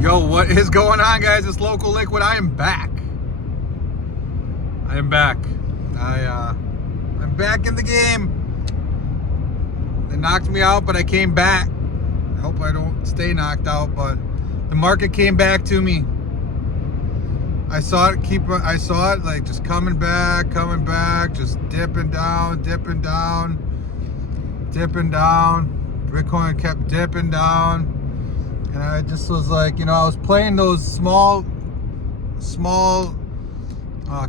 Yo, what is going on, guys? It's Local Liquid. I am back. I'm back in the game. They knocked me out, but I came back. I hope I don't stay knocked out, but the market came back to me. I saw it like just coming back, just dipping down. Bitcoin kept dipping down. And I just was like, I was playing those small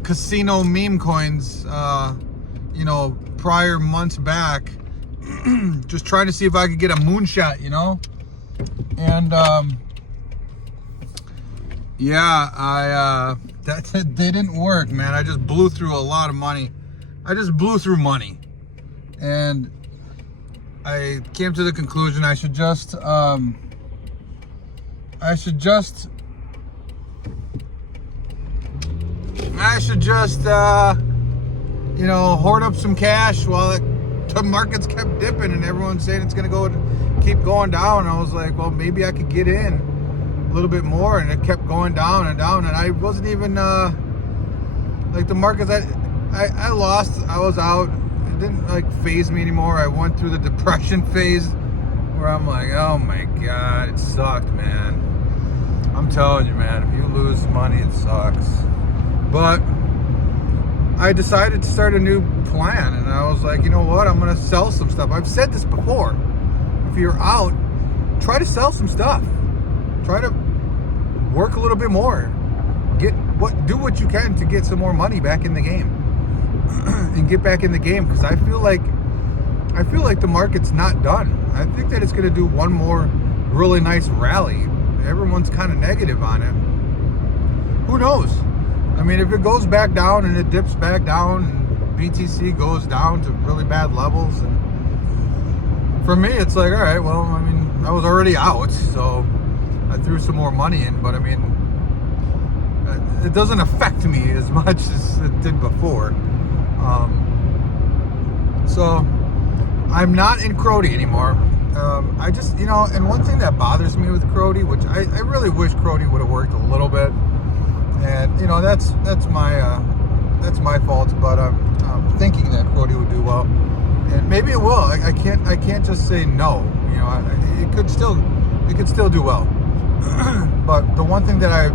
casino meme coins, prior months back, just trying to see if I could get a moonshot, and that didn't work, man. I just blew through a lot of money. I just blew through money, and I came to the conclusion I should just hoard up some cash while the markets kept dipping and everyone's saying it's gonna keep going down. I was like, well, maybe I could get in a little bit more, and it kept going down and down, and I wasn't even like the markets. I lost. I was out. It didn't phase me anymore. I went through the depression phase where I'm like, oh my god, it sucked, man. I'm telling you, man, if you lose money, it sucks. But I decided to start a new plan, and I was like, you know what? I'm gonna sell some stuff. I've said this before. If you're out, try to sell some stuff. Try to work a little bit more. Do what you can to get some more money back in the game, and get back in the game, because I feel like the market's not done. I think that it's gonna do one more really nice rally. Everyone's kind of negative on it. Who knows? I mean, if it goes back down and it dips back down and BTC goes down to really bad levels, and for me, it's like, all right, well, I mean, I was already out, so I threw some more money in, but I mean, it doesn't affect me as much as it did before. So I'm not in Crody anymore. I just, and one thing that bothers me with Crody, which I really wish Crody would have worked a little bit, and that's my fault, but I'm thinking that Crody would do well, and maybe it will. I can't just say no. It could still do well. But the one thing that I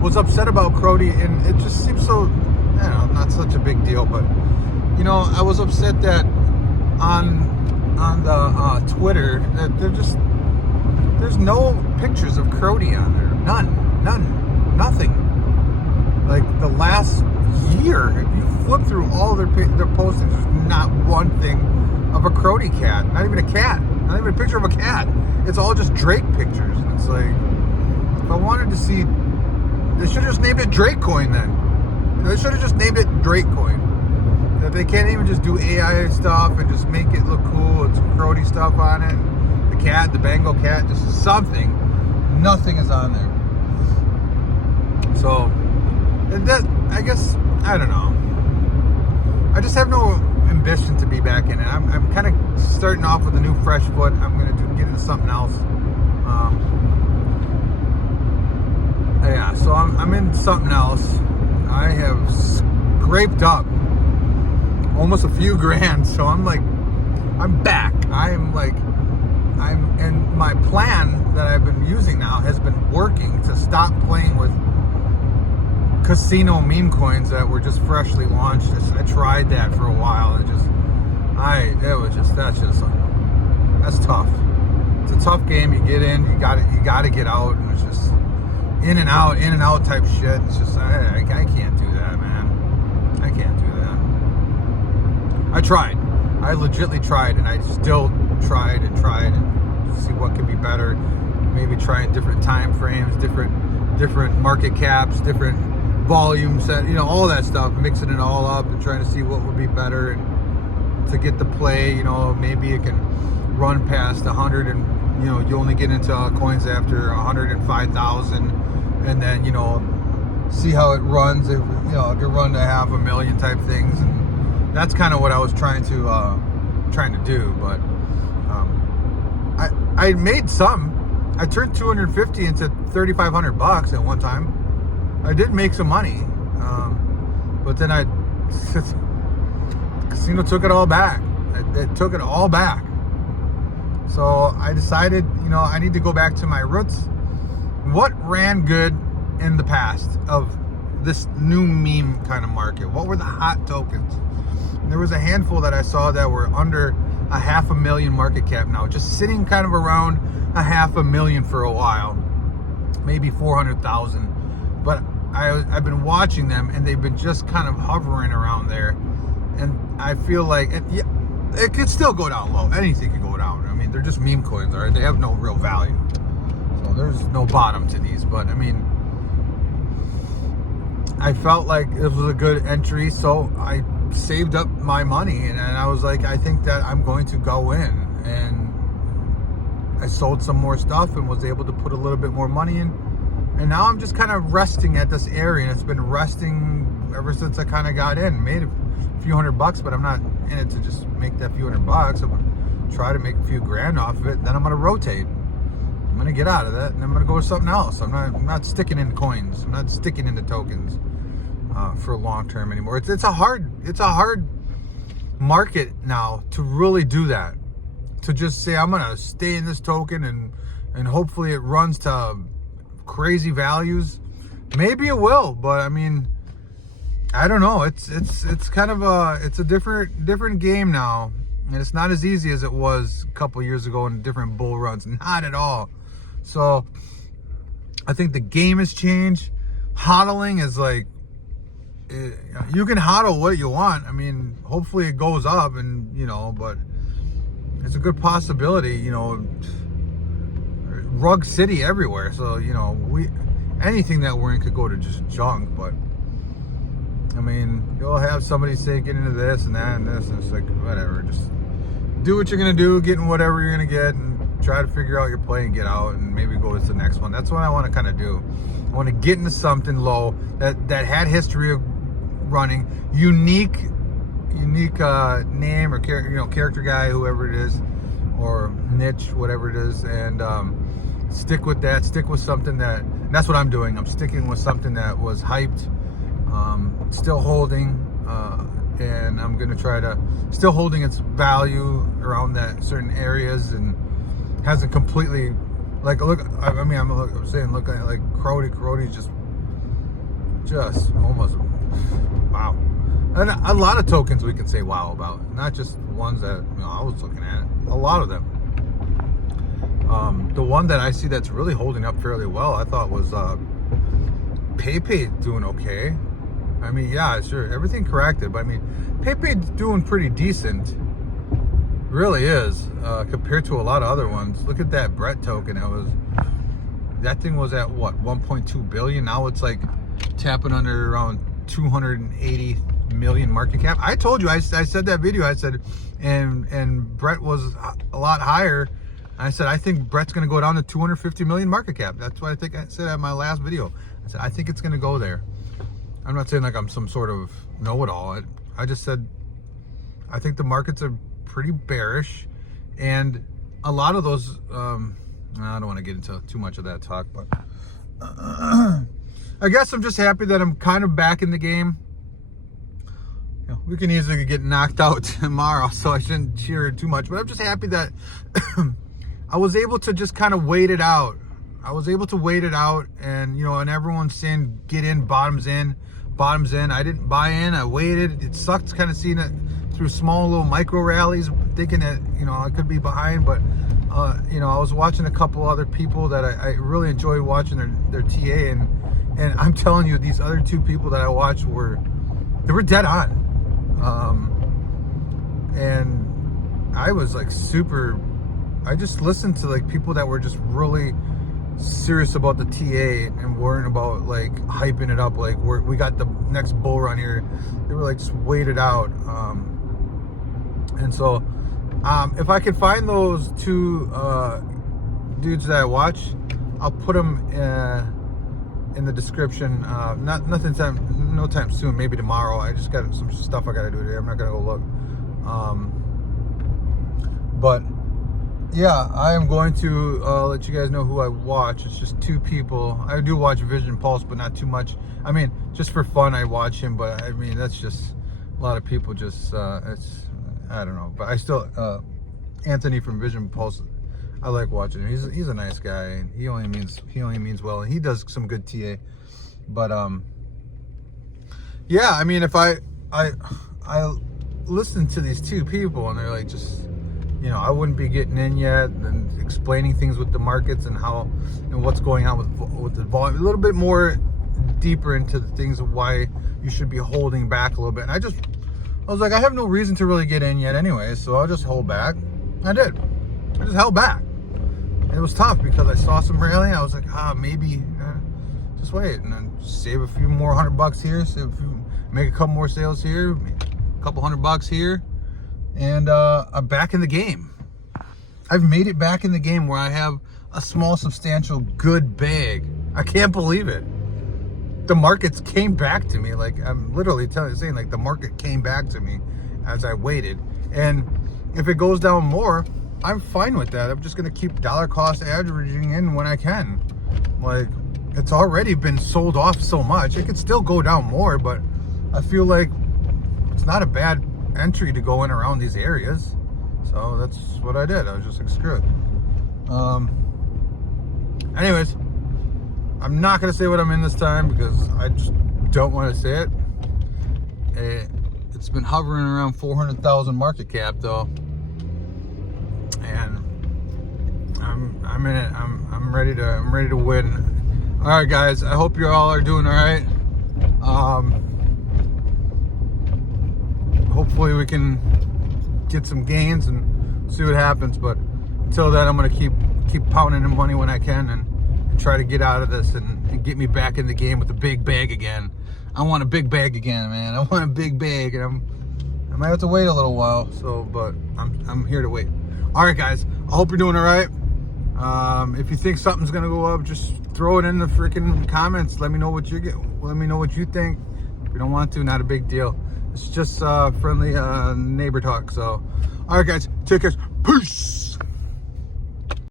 was upset about Crody, and it just seems so, not such a big deal, but I was upset that on the Twitter that there's no pictures of Crody on there. Nothing. Like the last year, if you flip through all their postings, there's not one thing of a Crody cat. Not even a cat. Not even a picture of a cat. It's all just Drake pictures. And it's like, if I wanted to see, they should have just named it Drake Coin then. They should have just named it Drake Coin. That they can't even just do AI stuff and just make it look cool and some Crody stuff on it. The cat, the Bengal cat, just something. Nothing is on there. So, that, I guess, I don't know. I just have no ambition to be back in it. I'm kind of starting off with a new fresh foot. I'm going to get into something else. So I'm in something else. I have scraped up almost a few grand, so I'm back. And my plan that I've been using now has been working to stop playing with casino meme coins that were just freshly launched. I tried that for a while, and that's tough. It's a tough game. You get in, you got to get out, and it's just in and out type shit. It's just I can't do that, man. I can't do that. I tried. I legitly tried, and I still tried and see what could be better. Maybe trying different time frames, different market caps, different volumes, all that stuff, mixing it all up and trying to see what would be better, and to get the play. Maybe it can run past 100, and you only get into coins after 105,000, and then see how it runs. It could run to 500,000 type things, and that's kind of what I was trying to do. But I made some I turned 250 into 3,500 bucks at one time. I did make some money, but then casino took it all back. It took it all back. So I decided, I need to go back to my roots. What ran good in the past of this new meme kind of market? What were the hot tokens? And there was a handful that I saw that were under a 500,000 market cap now, just sitting kind of around a 500,000 for a while, maybe 400,000. But I've been watching them, and they've been just kind of hovering around there. And I feel like it could still go down low. Anything can go down. I mean, they're just meme coins, all right? They have no real value. So there's no bottom to these. But I mean, I felt like it was a good entry, so I saved up my money, and I was like, I think that I'm going to go in. And I sold some more stuff and was able to put a little bit more money in. And now I'm just kind of resting at this area, and it's been resting ever since I kind of got in. Made a few $100, but I'm not in it to just make that few $100. I'm gonna try to make a few grand off of it. Then I'm gonna rotate. I'm gonna get out of that, and I'm gonna go to something else. I'm not sticking in coins. I'm not sticking into tokens for long term anymore. It's a hard market now to really do that. To just say I'm gonna stay in this token and hopefully it runs to crazy values. Maybe it will, but I mean, I don't know. It's kind of a different game now, and it's not as easy as it was a couple years ago in different bull runs. Not at all. So I think the game has changed. Hodling is like, you can hodl what you want. I mean, hopefully it goes up, and but it's a good possibility. Rug City everywhere, so anything that we're in could go to just junk. But I mean, you'll have somebody say get into this and that and this, and it's like whatever, just do what you're gonna do, getting whatever you're gonna get, and try to figure out your play and get out, and maybe go to the next one. That's what I want to kind of do. I want to get into something low that had history of running, unique name or character guy, whoever it is, or niche, whatever it is, and stick with that. Stick with something that's what I'm doing. I'm sticking with something that was hyped, still holding, and I'm gonna try to still holding its value around that certain areas, and hasn't completely look at like Crody just almost wow. And a lot of tokens we can say wow about, not just ones that I was looking at. A lot of them. The one that I see that's really holding up fairly well, I thought was PayPay doing okay. I mean, yeah, sure, everything corrected, but I mean, PayPay's doing pretty decent. Really is, compared to a lot of other ones. Look at that Brett token. That thing was at what, 1.2 billion. Now it's like tapping under around 280 million market cap. I told you, I said that video, I said, and Brett was a lot higher. I said, I think Brett's going to go down to 250 million market cap. That's what I think I said at my last video. I said, I think it's going to go there. I'm not saying like I'm some sort of know-it-all. I just said, I think the markets are pretty bearish, and a lot of those, I don't want to get into too much of that talk, but I guess I'm just happy that I'm kind of back in the game. We can easily get knocked out tomorrow, so I shouldn't cheer too much, but I'm just happy that I was able to just kind of wait it out. I was able to wait it out, and and everyone's saying get in, bottoms in. I didn't buy in. I waited. It sucked kind of seeing it through small little micro rallies, thinking that I could be behind, but I was watching a couple other people that I really enjoyed watching their TA, and I'm telling you, these other two people that I watched were dead on. And I was like I just listened to like people that were just really serious about the TA and weren't about like hyping it up like we got the next bull run here. They were like just wait it out. And so if I can find those two dudes that I watch, I'll put them in the description. No time soon, maybe tomorrow. I just got some stuff I gotta do today. I'm not gonna go look. But yeah, I am going to let you guys know who I watch. It's just two people. I do watch Vision Pulse, but not too much. I mean, just for fun, I watch him. But I mean, that's just a lot of people. Just it's I don't know. But I still Anthony from Vision Pulse. I like watching him. He's a nice guy, and he only means well, and he does some good TA. But yeah, I mean, if I listen to these two people, and they're like just. You know, I wouldn't be getting in yet and explaining things with the markets and how and what's going on with the volume. A little bit more deeper into the things of why you should be holding back a little bit. And I was like, I have no reason to really get in yet anyway, so I'll just hold back. I did. I just held back. And it was tough because I saw some railing. I was like, maybe just wait and then save a few more $100 here, make a couple more sales here, a couple $100 here. And I'm back in the game. I've made it back in the game where I have a small, substantial, good bag. I can't believe it. The markets came back to me. Like, I'm literally saying, like, the market came back to me as I waited. And if it goes down more, I'm fine with that. I'm just going to keep dollar cost averaging in when I can. Like, it's already been sold off so much. It could still go down more, but I feel like it's not a bad entry to go in around these areas. So that's what I did. I was just like, screw it. Anyways, I'm not gonna say what I'm in this time because I just don't want to say it. It's been hovering around 400,000 market cap though, and I'm in it. I'm ready to win. All right, guys. I hope you all are doing all right. Hopefully we can get some gains and see what happens. But until then, I'm gonna keep pounding in money when I can and try to get out of this and get me back in the game with a big bag again. I want a big bag again, man. I want a big bag, and I might have to wait a little while. So, but I'm here to wait. All right, guys. I hope you're doing all right. If you think something's gonna go up, just throw it in the freaking comments. Let me know what you get. Let me know what you think. If you don't want to, not a big deal. It's just friendly neighbor talk. So, all right, guys, take care. Peace.